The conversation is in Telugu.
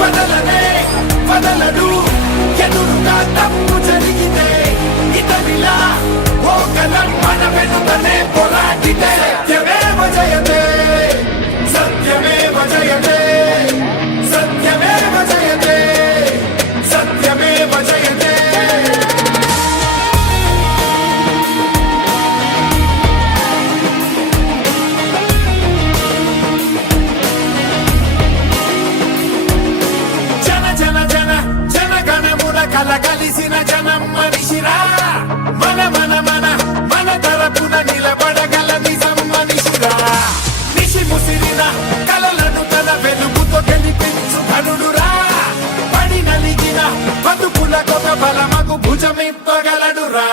వదలనే వదలడు ఎదురుగా తప్పు జరిగితే ఇతనిలా ఓ కలం మన వెనుకనే పోరాడితే సత్యమేవ జయతే సత్యమేవ జయతే సత్యమేవ జయతే సత్యమేవ జయతే కలగలిసిన జనం మనిషిరా మన మన మన మన తరపున నిలబడగల నిజం మనిషిరా నిషి ముసిరిన కలలను తన వెలుగుతో గెలిపించు ఘనుడురా పడి నలిగిన బతుకులకొక బలమగు భుజమిప్పగలడురా